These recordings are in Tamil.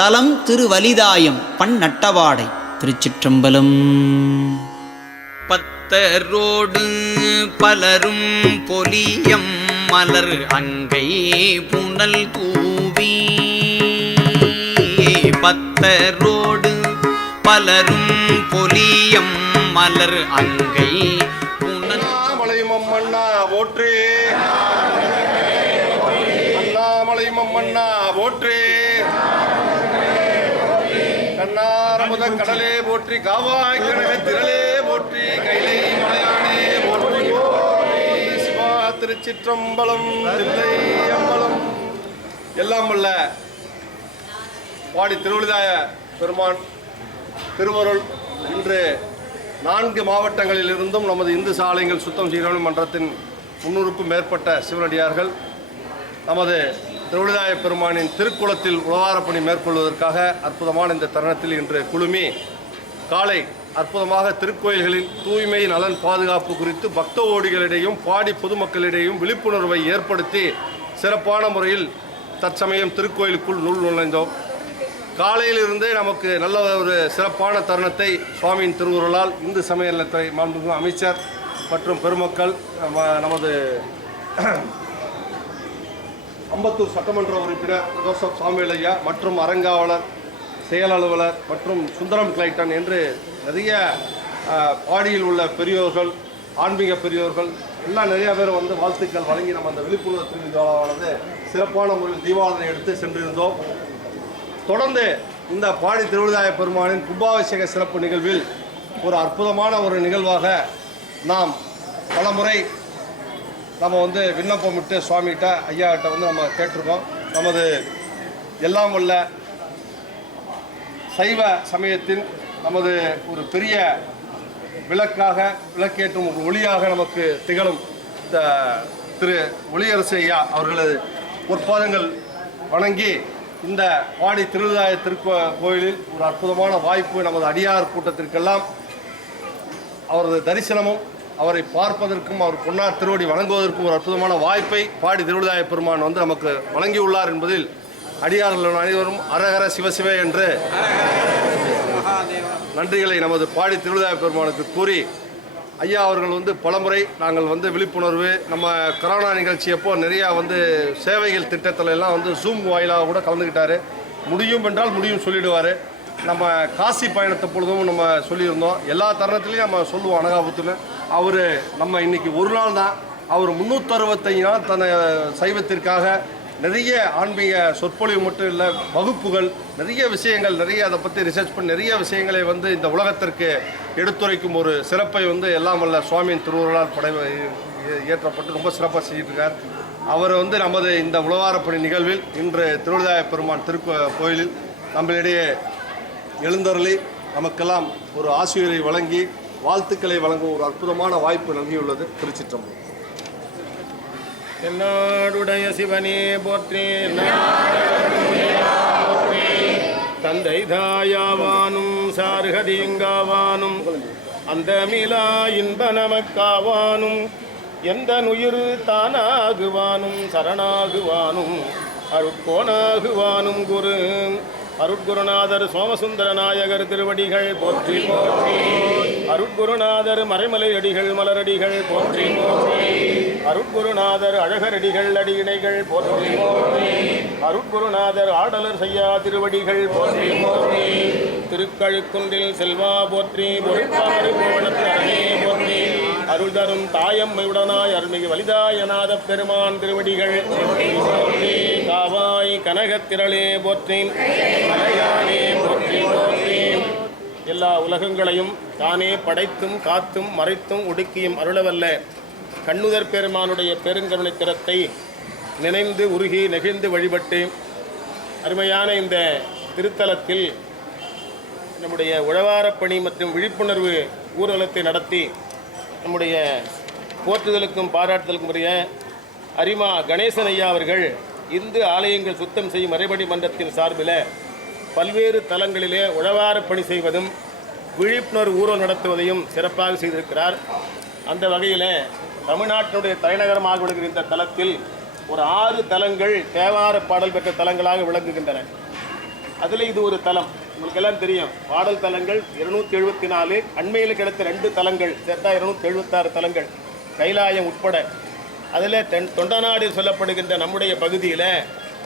தலம் திருவலிதாயம் பண் நட்டவாடை திருச்சிற்றம்பலம். பத்தரோடு பலரும் பொலியம் மலர் அங்கை புனல் தூவி பத்தரோடு பலரும் பொலியம் மலர் அங்கை போற்றி காவாய் கனக திரளே போற்றி கைலை மலையானே போற்றி சிவா திருச்சிற்றம்பலம் தில்லை அம்பலம் எல்லாம் உள்ள வாடி திருவிழாய பெருமான் திருவருள். இன்று நான்கு மாவட்டங்களில் இருந்தும் நமது இந்து சாலைகள் சுத்தம் சீரழிவு மன்றத்தின் முன்னூறுக்கும் மேற்பட்ட சிவனடியார்கள். நமது திருவிழாய பெருமானின் திருக்குளத்தில் உழவாரப்பணி மேற்கொள்வதற்காக அற்புதமான இந்த தருணத்தில் இன்று குழுமி காலை அற்புதமாக திருக்கோயில்களில் தூய்மை நலன் பாதுகாப்பு குறித்து பக்த ஓடிகளிடையும் பாடி பொதுமக்களிடையும் விழிப்புணர்வை ஏற்படுத்தி சிறப்பான முறையில் தற்சமயம் திருக்கோயிலுக்குள் நூல் நுழைந்தோம். காலையிலிருந்தே நமக்கு நல்ல ஒரு சிறப்பான தருணத்தை சுவாமியின் திருவுருளால் இந்து சமய நலத்துறை மாண்புமிகு அமைச்சர் மற்றும் பெருமக்கள் நமது அம்பத்தூர் சட்டமன்ற உறுப்பினர் ஜோசப் சுவாமி ஐயா மற்றும் அறங்காவலர் செயல் அலுவலர் மற்றும் சுந்தரம் கிளைட்டன் என்று நிறைய பாடியில் உள்ள பெரியோர்கள் ஆன்மீக பெரியோர்கள் எல்லாம் நிறைய பேர் வந்து வாழ்த்துக்கள் வழங்கி நம்ம அந்த விழிப்புணர்வு திருவிழாவானது சிறப்பான முறையில் தீபாவளி எடுத்து சென்றிருந்தோம். தொடர்ந்து இந்த பாடி திருவிழாய பெருமானின் கும்பாபிஷேக சிறப்பு நிகழ்வில் ஒரு அற்புதமான ஒரு நிகழ்வாக நாம் பல முறை நம்ம வந்து விண்ணப்பமிட்டு சுவாமிகிட்ட ஐயாக்கிட்ட வந்து நம்ம கேட்டிருக்கோம். நமது எல்லாம் உள்ள சைவ சமயத்தின் நமது ஒரு பெரிய விளக்காக விளக்கேற்றும் ஒரு ஒளியாக நமக்கு திகழும் இந்த திரு ஒளியரசு ஐயா அவர்களது பொற்பாதங்கள் வணங்கி இந்த பாடி திருவிதாய திருக்கோ கோயிலில் ஒரு அற்புதமான வாய்ப்பு நமது அடியார் கூட்டத்திற்கெல்லாம் அவரது தரிசனமும் அவரை பார்ப்பதற்கும் அவர் பொன்னார் திருவடி வணங்குவதற்கும் ஒரு அற்புதமான வாய்ப்பை பாடி திருவிழாய பெருமான் வந்து நமக்கு வழங்கியுள்ளார் என்பதில் அடியார்கள் அனைவரும் அரகர சிவசிவே என்று நன்றிகளை நமது பாடி திருவிழா பெருமானுக்கு கூறி ஐயா அவர்கள் வந்து பலமுறை நாங்கள் வந்து விழிப்புணர்வு நம்ம கரோனா நிகழ்ச்சி அப்போ நிறையா வந்து சேவைகள் திட்டத்துல எல்லாம் வந்து ஜூம் வாயிலாக கூட கலந்துக்கிட்டாரு முடியும் என்றால் முடியும் சொல்லிடுவார். நம்ம காசி பயணத்தை பொழுதும் நம்ம சொல்லியிருந்தோம். எல்லா தருணத்துலையும் நம்ம சொல்லுவோம் அனகாபுத்துன்னு. அவர் நம்ம இன்னைக்கு ஒரு நாள் தான். அவர் முந்நூற்றறுபத்தஞ்சு நாள் தன்னை சைவத்திற்காக நிறைய ஆன்மீக சொற்பொழிவு மட்டும் இல்லை வகுப்புகள் நிறைய விஷயங்கள் நிறைய அதை பற்றி ரிசர்ச் பண்ணி நிறைய விஷயங்களை வந்து இந்த உலகத்திற்கு எடுத்துரைக்கும் ஒரு சிறப்பை வந்து எல்லாம் வல்ல சுவாமியின் திருவுருளால் படை ஏற்றப்பட்டு ரொம்ப சிறப்பாக செஞ்சுட்டு இருக்கார் அவர் வந்து நமது இந்த உழவாரப்பணி நிகழ்வில் இன்று திருவிழாய பெருமான் திருக்கோ கோயிலில் நம்மளிடையே எழுந்தருளி நமக்கெல்லாம் ஒரு ஆசிரியரை வழங்கி வாழ்த்துக்களை வழங்கும் ஒரு அற்புதமான வாய்ப்பு நல்கியுள்ளது திருச்சிற்றம்பலம். என்னாடுடைய சிவனே போற்றே. தந்தை தாயாவானும் சார்கதீங்காவானும் அந்த மிலா இன்ப நமக்காவானும் எந்த நுயிர் தானாகுவானும் சரணாகுவானும் அருட்கோணாகுவானும் குரு. அருட்குருநாதர் சோமசுந்தர நாயகர் திருவடிகள் போற்றி போற்றி. அருட்குருநாதர் மறைமலை அடிகள் மலரடிகள் போற்றி போற்றி. அருட்குருநாதர் அழகரடிகள் அடியினைகள் போற்றி போற்றி. அருட்குருநாதர் ஆடலர் செய்யா திருவடிகள் போற்றி போற்றி. திருக்கழுக்குன்றில் செல்வா போற்றி. போற்றி. அருள் தரும் தாயம்மையுடனாய் அருள்மிகு வலிதாயநாத பெருமான் திருவடிகள். காவாய் கனகத்திரளே போற்றேன் போற்றி எல்லா உலகங்களையும் தானே படைத்தும் காத்தும் மறைத்தும் ஒடுக்கியும் அருளவல்ல. கண்ணுதர் பெருமானுடைய பெருங்கருணை திறத்தை நினைந்து உருகி நெகிழ்ந்து வழிபட்டு அருமையான இந்த திருத்தலத்தில் நம்முடைய உழவாரப்பணி மற்றும் விழிப்புணர்வு ஊர்வலத்தை நடத்தி நம்முடைய போற்றுதலுக்கும் பாராட்டுதலுக்கும் உரிய அரிமா கணேசன் ஐயா அவர்கள் இந்து ஆலயங்கள் சுத்தம் செய்யும் மறைபடி மன்றத்தின் சார்பில் பல்வேறு தலங்களிலே உழவாரப் பணி செய்வதும் விழிப்புணர்வு ஊர்வல் நடத்துவதையும் சிறப்பாக செய்திருக்கிறார். அந்த வகையில் தமிழ்நாட்டினுடைய தலைநகரமாக விளங்குகிற இந்த தலத்தில் ஒரு ஆறு தலங்கள் தேவார பாடல் பெற்ற தலங்களாக விளங்குகின்றன. அதில் இது ஒரு தலம். உங்களுக்கு எல்லாம் தெரியும். பாடல் தலங்கள் இருநூத்தி எழுபத்தி நாலு அண்மையில் கிடைத்த ரெண்டு தலங்கள் சேர்த்தா இருநூத்தி எழுபத்தாறு தலங்கள் கைலாயம் உட்பட. அதில் தென் தொண்டநாடு சொல்லப்படுகின்ற நம்முடைய பகுதியில்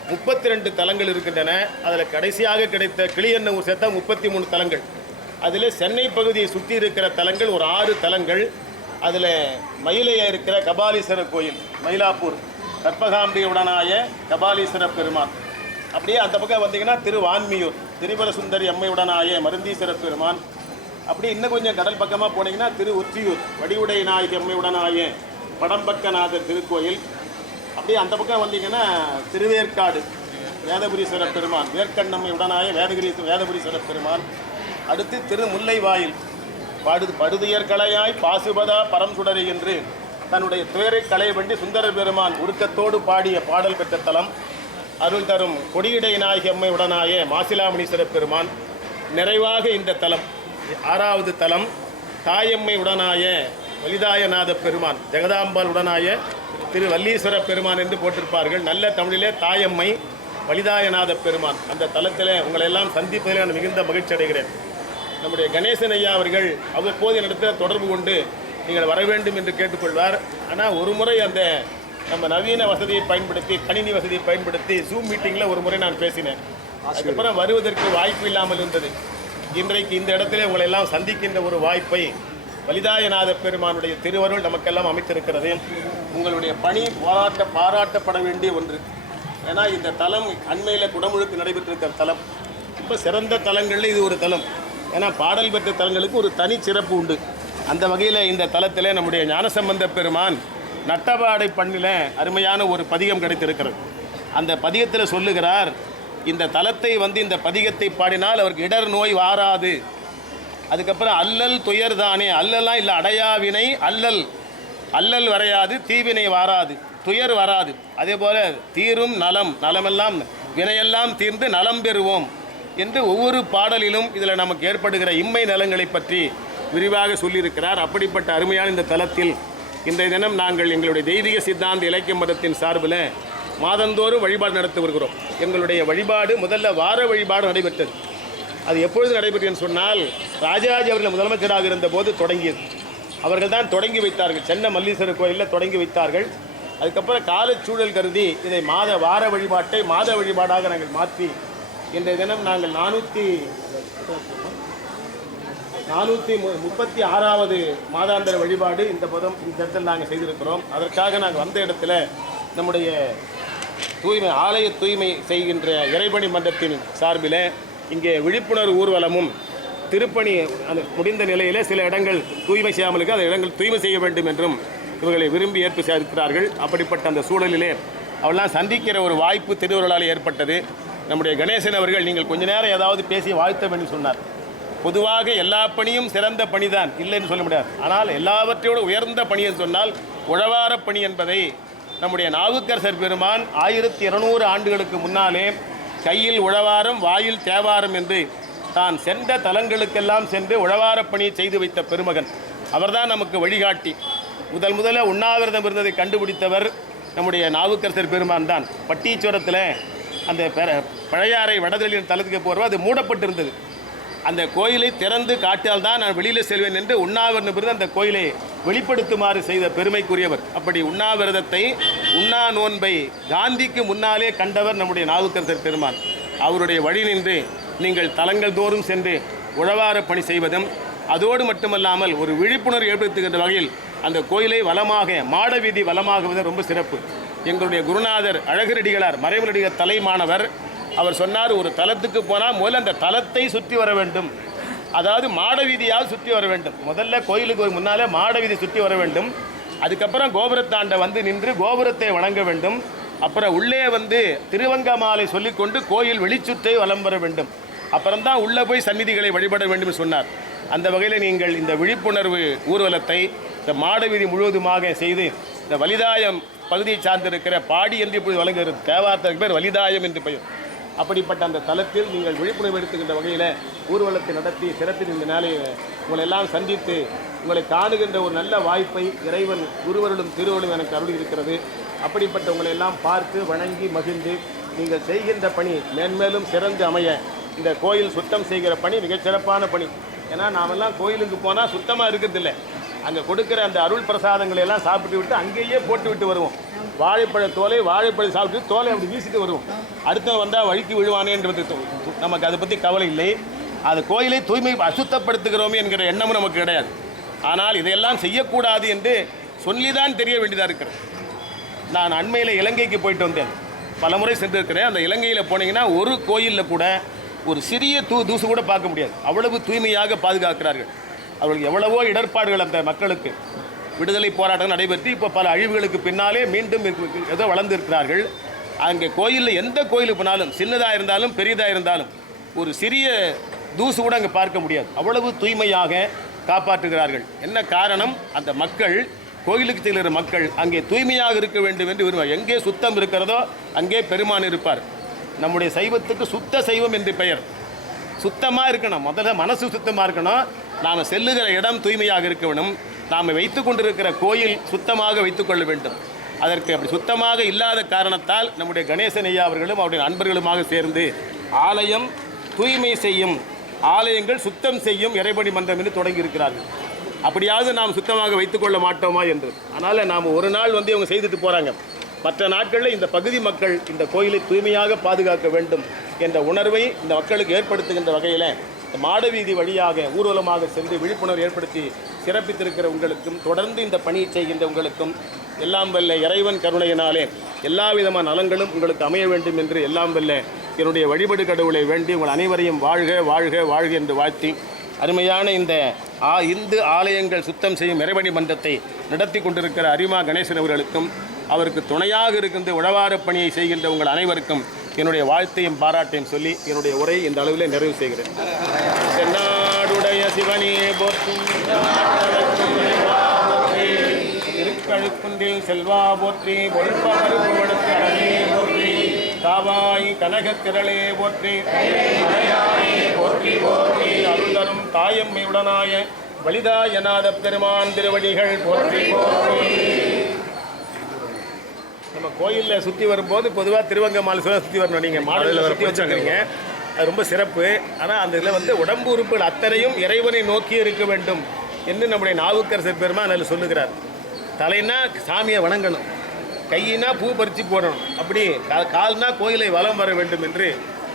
முப்பத்தி ரெண்டு தலங்கள் இருக்கின்றன. அதில் கடைசியாக கிடைத்த கிளியன்னூர் சேர்த்தா முப்பத்தி மூணு தலங்கள் அதில் சென்னை பகுதியை சுற்றி இருக்கிற தலங்கள் ஒரு ஆறு தலங்கள் அதில் மயிலைய இருக்கிற கபாலீஸ்வரர் கோயில் மயிலாப்பூர் கற்பகாம்பியுடனாய கபாலீஸ்வரர் பெருமான் அப்படியே அந்த பக்கம் வந்தீங்கன்னா திருவான்மியூர் திரிபுர சுந்தரி அம்மையுடனாய மருந்தீஸ்வரர் பெருமான். அப்படி இன்னும் கொஞ்சம் கடல் பக்கமாக போனீங்கன்னா திரு உத்தியூர் வடிவுடை நாயகி அம்மையுடனாய படம்பக்கநாதர் திருக்கோயில். அப்படியே அந்த பக்கம் வந்தீங்கன்னா திருவேற்காடு வேதபுரீஸ்வரர் பெருமான். வேர்க்கண்ணம்மை உடனாய வேதகிரி வேதபுரீஸ்வரர் பெருமான். அடுத்து திரு முல்லைவாயில் படு படுதுயர் கலையாய் பாசுபதா பரம் சுடரை என்று தன்னுடைய துயரை களைய வேண்டி சுந்தர பெருமான் உருக்கத்தோடு பாடிய பாடல் பெற்ற தலம். அருள் தரும் கொடியிடை நாயகி அம்மை உடனாய மாசிலாமணீஸ்வரர் பெருமான் நிறைவாக இந்த தலம் ஆறாவது தலம் தாயம்மை உடனாய வலிதாயநாத பெருமான் ஜெகதாம்பாள் உடனாய திரு வல்லீஸ்வர பெருமான் என்று போட்டிருப்பார்கள். நல்ல தமிழிலே தாயம்மை வலிதாயநாத பெருமான் அந்த தலத்தில் உங்களை எல்லாம் சந்திப்பதில் நான் மிகுந்த மகிழ்ச்சி அடைகிறேன். நம்முடைய கணேசன் ஐயா அவர்கள் அவ்வப்போது என்னிடத்தில் தொடர்பு கொண்டு நீங்கள் வர வேண்டும் என்று கேட்டுக்கொள்வார். ஆனால் ஒரு முறை அந்த நம்ம நவீன வசதியை பயன்படுத்தி கணினி வசதியை பயன்படுத்தி ஜூம் மீட்டிங்கில் ஒரு முறை நான் பேசினேன். அதுக்கப்புறம் வருவதற்கு வாய்ப்பு இல்லாமல் இருந்தது. இன்றைக்கு இந்த இடத்துல உங்களை எல்லாம் சந்திக்கின்ற ஒரு வாய்ப்பை வலிதாயநாத பெருமானுடைய திருவருள் நமக்கெல்லாம் அமைத்திருக்கிறது. உங்களுடைய பணி பாராட்ட பாராட்டப்பட வேண்டிய ஒன்று. ஏன்னா இந்த தலம் அண்மையில் குடமுழுக்கு நடைபெற்றிருக்கிற தலம். இப்போ சிறந்த தலங்களில் இது ஒரு தலம். ஏன்னா பாடல் பெற்ற தலங்களுக்கு ஒரு தனி சிறப்பு உண்டு. அந்த வகையில் இந்த தலத்தில் நம்முடைய ஞானசம்பந்த பெருமான் நட்டபாடை பண்ணில அருமையான ஒரு பதிகம் கிடைத்திருக்கிறது. அந்த பதிகத்தில் சொல்லுகிறார் இந்த தலத்தை வந்து இந்த பதிகத்தை பாடினால் அவருக்கு இடர் நோய் வாராது. அதுக்கப்புறம் அல்லல் துயர் தானே அல்லலாம் இல்லை அடையாவினை அல்லல். அல்லல் வரையாது தீவினை வாராது துயர் வராது. அதே போல் தீரும் நலம் நலமெல்லாம் வினையெல்லாம் தீர்ந்து நலம் பெறுவோம் என்று ஒவ்வொரு பாடலிலும் இதில் நமக்கு ஏற்படுகிற இம்மை நலங்களை பற்றி விரிவாக சொல்லியிருக்கிறார். அப்படிப்பட்ட அருமையான இந்த தலத்தில் இன்றைய தினம் நாங்கள் எங்களுடைய தெய்வீக சித்தாந்த இலக்கிய மதத்தின் சார்பில் மாதந்தோறும் வழிபாடு நடத்தி வருகிறோம். எங்களுடைய வழிபாடு முதல்ல வார வழிபாடு நடைபெற்றது. அது எப்பொழுது நடைபெற்றதுன்னு சொன்னால் ராஜாஜி அவர்கள் முதலமைச்சராக இருந்தபோது தொடங்கியது. அவர்கள் தான் தொடங்கி வைத்தார்கள். சென்னை மல்லீஸ்வரர் கோயிலில் தொடங்கி வைத்தார்கள். அதுக்கப்புறம் காலச்சூழல் கருதி இதை மாத வார வழிபாட்டை மாத வழிபாடாக நாங்கள் மாற்றி இன்றைய தினம் நாங்கள் நானூற்றி நானூற்றி மு- முப்பத்தி ஆறாவது மாதாந்திர வழிபாடு இந்த பதம் இந்த இடத்தில் நாங்கள் செய்திருக்கிறோம். அதற்காக நாங்கள் வந்த இடத்துல நம்முடைய தூய்மை ஆலய தூய்மை செய்கின்ற இறைபணி மன்றத்தின் சார்பில் இங்கே விழிப்புணர்வு ஊர்வலமும் திருப்பணி அந்த முடிந்த நிலையிலே சில இடங்கள் தூய்மை செய்யாமலுக்கு அந்த இடங்கள் தூய்மை செய்ய வேண்டும் என்றும் இவர்களை விரும்பி ஏற்பு செய்திருக்கிறார்கள் அப்படிப்பட்ட அந்த சூழலிலே அவெல்லாம் சந்திக்கிற ஒரு வாய்ப்பு திருவருளால் ஏற்பட்டது. நம்முடைய கணேசன் அவர்கள் நீங்கள் கொஞ்ச நேரம் ஏதாவது பேசி வாழ்த்த வேண்டும் சொன்னார். பொதுவாக எல்லா பணியும் சிறந்த பணிதான். இல்லைன்னு சொல்ல முடியாது. ஆனால் எல்லாவற்றையோடு உயர்ந்த பணி என்று சொன்னால் உழவார பணி என்பதை நம்முடைய நாவுக்கரசர் பெருமான் ஆயிரத்தி இருநூறு ஆண்டுகளுக்கு முன்னாலே கையில் உழவாரம் வாயில் தேவாரம் என்று தான் சென்ற தலங்களுக்கெல்லாம் சென்று உழவார பணியை செய்து வைத்த பெருமகன். அவர்தான் நமக்கு வழிகாட்டி. முதல் முதல்ல உண்ணாவிரதம் இருந்ததை கண்டுபிடித்தவர் நம்முடைய நாவுக்கரசர் பெருமான் தான். பட்டீச்சுரத்தில் அந்த பெற பழையாறை வடதலின் தலத்துக்கு போகிறோம் அது மூடப்பட்டிருந்தது. அந்த கோயிலை திறந்து காட்டியால் தான் நான் வெளியில் செல்வேன் என்று உண்ணாவிரதம் பிறகு அந்த கோயிலை வெளிப்படுத்துமாறு செய்த பெருமைக்குரியவர். அப்படி உண்ணாவிரதத்தை உண்ணா நோன்பை காந்திக்கு முன்னாலே கண்டவர் நம்முடைய நாவுக்கரசர் பெருமான். அவருடைய வழி நின்று நீங்கள் தலங்கள் தோறும் சென்று உழவார பணி செய்வதும் அதோடு மட்டுமல்லாமல் ஒரு விழிப்புணர்வு ஏற்படுத்துகின்ற வகையில் அந்த கோயிலை வளமாக மாட வீதி வளமாகுவது ரொம்ப சிறப்பு. எங்களுடைய குருநாதர் அழகரடிகளார் மறைமலடிகர் தலைமானவர் அவர் சொன்னார் ஒரு தலத்துக்கு போனால் முதல்ல அந்த தலத்தை சுற்றி வர வேண்டும். அதாவது மாட வீதியால் சுற்றி வர வேண்டும். முதல்ல கோயிலுக்கு ஒரு முன்னாலே மாட வீதி சுற்றி வர வேண்டும். அதுக்கப்புறம் கோபுரத்தாண்ட வந்து நின்று கோபுரத்தை வணங்க வேண்டும். அப்புறம் உள்ளே வந்து திருவங்கமாலை சொல்லிக்கொண்டு கோயில் வெளிச்சுற்றை வலம் வர வேண்டும். அப்புறம்தான் உள்ளே போய் சந்நிதிகளை வழிபட வேண்டும் என்று சொன்னார். அந்த வகையில் நீங்கள் இந்த விழிப்புணர்வு ஊர்வலத்தை இந்த மாட வீதி முழுவதுமாக செய்து இந்த வலிதாயம் பகுதியை சார்ந்திருக்கிற பாடி என்று இப்போது வழங்குகிறது. தேவாரத்திற்கு பேர் வலிதாயம் என்று பெயர். அப்படிப்பட்ட அந்த தளத்தில் நீங்கள் விழிப்புணர்வு எடுத்துக்கின்ற வகையில் ஊர்வலத்தை நடத்தி சிறப்பின் இந்த நாளையில் உங்களை எல்லாம் சந்தித்து உங்களை காணுகின்ற ஒரு நல்ல வாய்ப்பை இறைவன் குருவருளும் திருவருளும் எனக்கு அருள் இருக்கிறது அப்படிப்பட்ட உங்களை எல்லாம் பார்த்து வணங்கி மகிழ்ந்து நீங்கள் செய்கின்ற பணி மேன்மேலும் சிறந்து அமைய இந்த கோயில் சுத்தம் செய்கிற பணி மிகச்சிறப்பான பணி. ஏன்னா நாமெல்லாம் கோயிலுக்கு போனால் சுத்தமாக இருக்கிறதில்ல. அங்கே கொடுக்குற அந்த அருள் பிரசாதங்களை எல்லாம் சாப்பிட்டு விட்டு அங்கேயே போட்டு விட்டு வருவோம். வாழைப்பழ தோலை வாழைப்பழம் சாப்பிட்டு தோலை அப்படி வீசிட்டு வருவோம். அடுத்தவன் வந்தால் வழுக்கி விழுவானேன்றது நமக்கு அதை பற்றி கவலை இல்லை. அது கோயிலை தூய்மை அசுத்தப்படுத்துகிறோமே என்கிற எண்ணமும் நமக்கு கிடையாது. ஆனால் இதையெல்லாம் செய்யக்கூடாது என்று சொல்லிதான் தெரிய வேண்டியதாக இருக்கிறது. நான் அண்மையில் இலங்கைக்கு போயிட்டு வந்தேன். பலமுறை சென்றிருக்கிறேன். அந்த இலங்கையில் போனீங்கன்னா ஒரு கோயிலில் கூட ஒரு சிறிய தூ தூசு கூட பார்க்க முடியாது. அவ்வளவு தூய்மையாக பாதுகாக்கிறார்கள். அவர்களுக்கு எவ்வளவோ இடர்பாடுகள் அந்த மக்களுக்கு. விடுதலை போராட்டம் நடைபெற்று இப்போ பல அழிவுகளுக்கு பின்னாலே மீண்டும் ஏதோ வளர்ந்திருக்கிறார்கள். அங்கே கோயிலில் எந்த கோயிலுக்கு போனாலும் சின்னதாக இருந்தாலும் பெரியதாக இருந்தாலும் ஒரு சிறிய தூசு கூட அங்கே பார்க்க முடியாது. அவ்வளவு தூய்மையாக காப்பாற்றுகிறார்கள். என்ன காரணம்? அந்த மக்கள் கோயிலுக்கு செல்கிற மக்கள் அங்கே தூய்மையாக இருக்க வேண்டும் என்று விரும்புவார். எங்கே சுத்தம் இருக்கிறதோ அங்கே பெருமான் இருப்பார். நம்முடைய சைவத்துக்கு சுத்த சைவம் என்று பெயர். சுத்தமாக இருக்கணும். முதல்ல மனசு சுத்தமாக இருக்கணும். நாம் செல்லுகிற இடம் தூய்மையாக இருக்க வேண்டும். நாம் வைத்து கொண்டிருக்கிற கோயில் சுத்தமாக வைத்துக்கொள்ள வேண்டும். அதற்கு அப்படி சுத்தமாக இல்லாத காரணத்தால் நம்முடைய கணேசன் ஐயா அவர்களும் அவருடைய நண்பர்களுமாக சேர்ந்து ஆலயம் தூய்மை செய்யும் ஆலயங்கள் சுத்தம் செய்யும் இறைபணி மன்றம் என்று தொடங்கி இருக்கிறார்கள். அப்படியாவது நாம் சுத்தமாக வைத்துக்கொள்ள மாட்டோமா என்று. அதனால் நாம் ஒரு நாள் வந்து இவங்க செய்துட்டு போகிறாங்க மற்ற நாட்களில் இந்த பகுதி மக்கள் இந்த கோயிலை தூய்மையாக பாதுகாக்க வேண்டும் என்ற உணர்வை இந்த மக்களுக்கு ஏற்படுத்துகின்ற வகையில் இந்த மாடவீதி வழியாக ஊர்வலமாக சென்று விழிப்புணர்வு ஏற்படுத்தி சிறப்பித்திருக்கிற உங்களுக்கும் தொடர்ந்து இந்த பணியை செய்கின்ற உங்களுக்கும் எல்லாம் வல்ல இறைவன் கருணையினாலே எல்லா விதமான நலங்களும் உங்களுக்கு அமைய வேண்டும் என்று எல்லாம் வல்ல என்னுடைய வழிபடு கடவுளை வேண்டி உங்கள் அனைவரையும் வாழ்க வாழ்க வாழ்க என்று வாழ்த்தி அருமையான இந்த ஆ இந்து ஆலயங்கள் சுத்தம் செய்யும் இறைவணி மன்றத்தை நடத்தி கொண்டிருக்கிற அரிமா கணேசன் அவர்களுக்கும் அவருக்கு துணையாக இருக்கின்ற உழவாரப் பணியை செய்கின்ற உங்கள் அனைவருக்கும் என்னுடைய வாழ்த்தையும் பாராட்டையும் சொல்லி என்னுடைய உரையை இந்த அளவிலே நிறைவு செய்கிறேன். தென்னாடுடைய சிவனே போற்றும் திருக்கழுக்குன்றில் செல்வா போற்றி பொறுப்பாறு போற்றி காவாய் கனகத் திரளே போற்றி போற்றி போற்றி அருள்தரும் தாயம்மையுடனாய வலிதாயநாத பெருமான் திருவடிகள் போற்றி போற்றி நம்ம கோயிலில் சுற்றி வரும்போது பொதுவாக திருவங்கமால் சுற்றி வரணும். நீங்கள் மாடலில் சுற்றி வச்சுருக்கீங்க அது ரொம்ப சிறப்பு. ஆனால் அந்த இதில் வந்து உடம்பு உறுப்புகள் அத்தனையும் இறைவனை நோக்கி இருக்க வேண்டும் என்று நம்முடைய நாவுக்கரசர் பெருமான் அதில் சொல்லுகிறார். தலைனா சாமியை வணங்கணும். கையினா பூ பறித்து போடணும். அப்படி கால்னா கோயிலை வலம் வர வேண்டும் என்று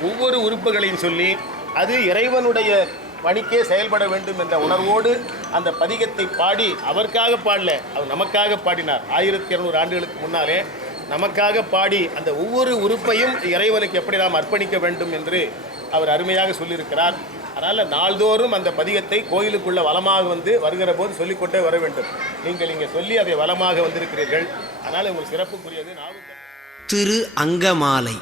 ஒவ்வொரு உறுப்புகளையும் சொல்லி அது இறைவனுடைய பணிக்கே செயல்பட வேண்டும் என்ற உணர்வோடு அந்த பதிகத்தை பாடி அவருக்காக பாடல அவர் நமக்காக பாடினார். ஆயிரத்தி இரநூறு ஆண்டுகளுக்கு முன்னாலே நமக்காக பாடி அந்த ஒவ்வொரு உறுப்பையும் இறைவனுக்கு எப்படி நாம் அர்ப்பணிக்க வேண்டும் என்று அவர் அருமையாக சொல்லியிருக்கிறார். அதனால் நாள்தோறும் அந்த பதிகத்தை கோயிலுக்குள்ள வளமாக வந்து வருகிற போது சொல்லிக்கொண்டே வர வேண்டும். நீங்கள் இங்கே சொல்லி அதை வளமாக வந்திருக்கிறீர்கள். அதனால் உங்களுக்கு சிறப்புக்குரியது நாவுக்கு திரு அங்கமாலை.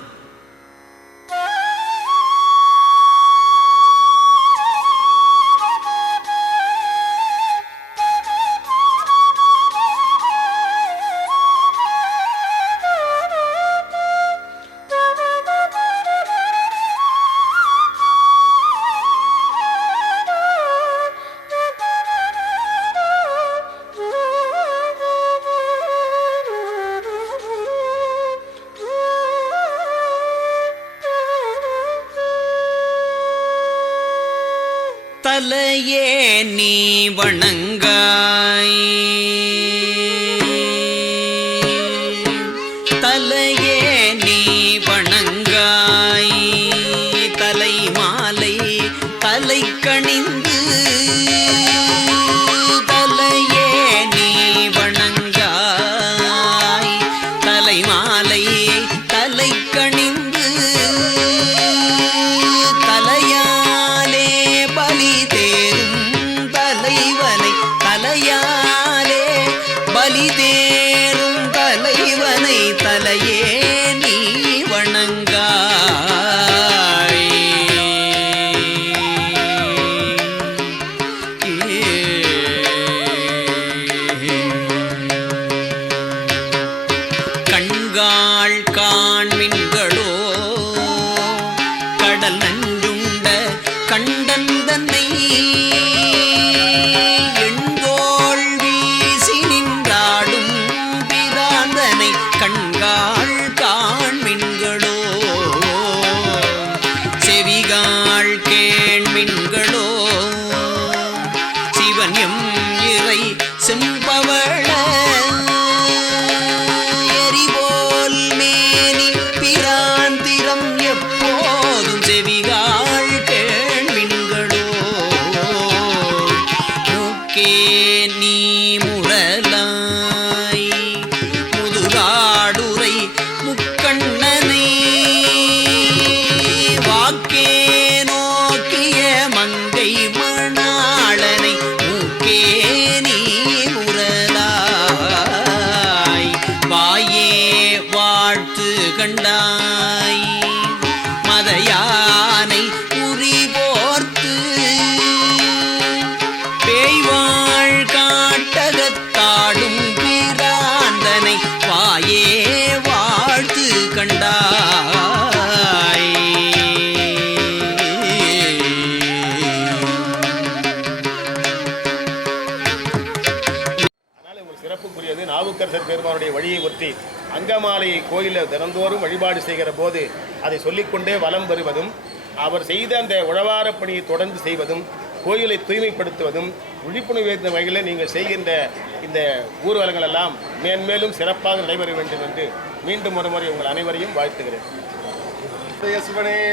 நீ வணங்காய் que பெருமானுடைய வழியை ஒத்தி அங்கமாலை கோயிலில் தினந்தோறும் வழிபாடு செய்கிற போது அதை சொல்லிக்கொண்டே வலம் வருவதும் அவர் செய்த அந்த உழவாரப் பணியை தொடர்ந்து செய்வதும் கோயிலை தூய்மைப்படுத்துவதும் விழிப்புணர்வு ஏற்படுத்தும் வகையில் நீங்கள் செய்கின்ற இந்த ஊர்வலங்கள் எல்லாம் மேன்மேலும் சிறப்பாக நடைபெற வேண்டும் என்று மீண்டும் ஒருமுறை உங்கள் அனைவரையும் வாழ்த்துகிறேன்.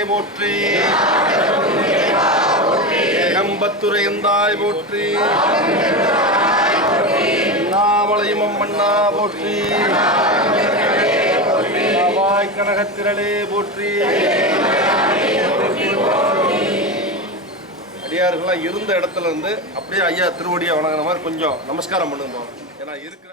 போற்றி. ஏகம்பத்துரையந்தாய் போற்றி. நாமலையும் மண்ணா போற்றி. வாய் கனகத்திரளே போற்றி. அடியார்கள்லாம் இருந்த இடத்துல இருந்து அப்படியே ஐயா திருவடியை வணங்குற மாதிரி கொஞ்சம் நமஸ்காரம் பண்ணுங்க ஏன்னா இருக்கிற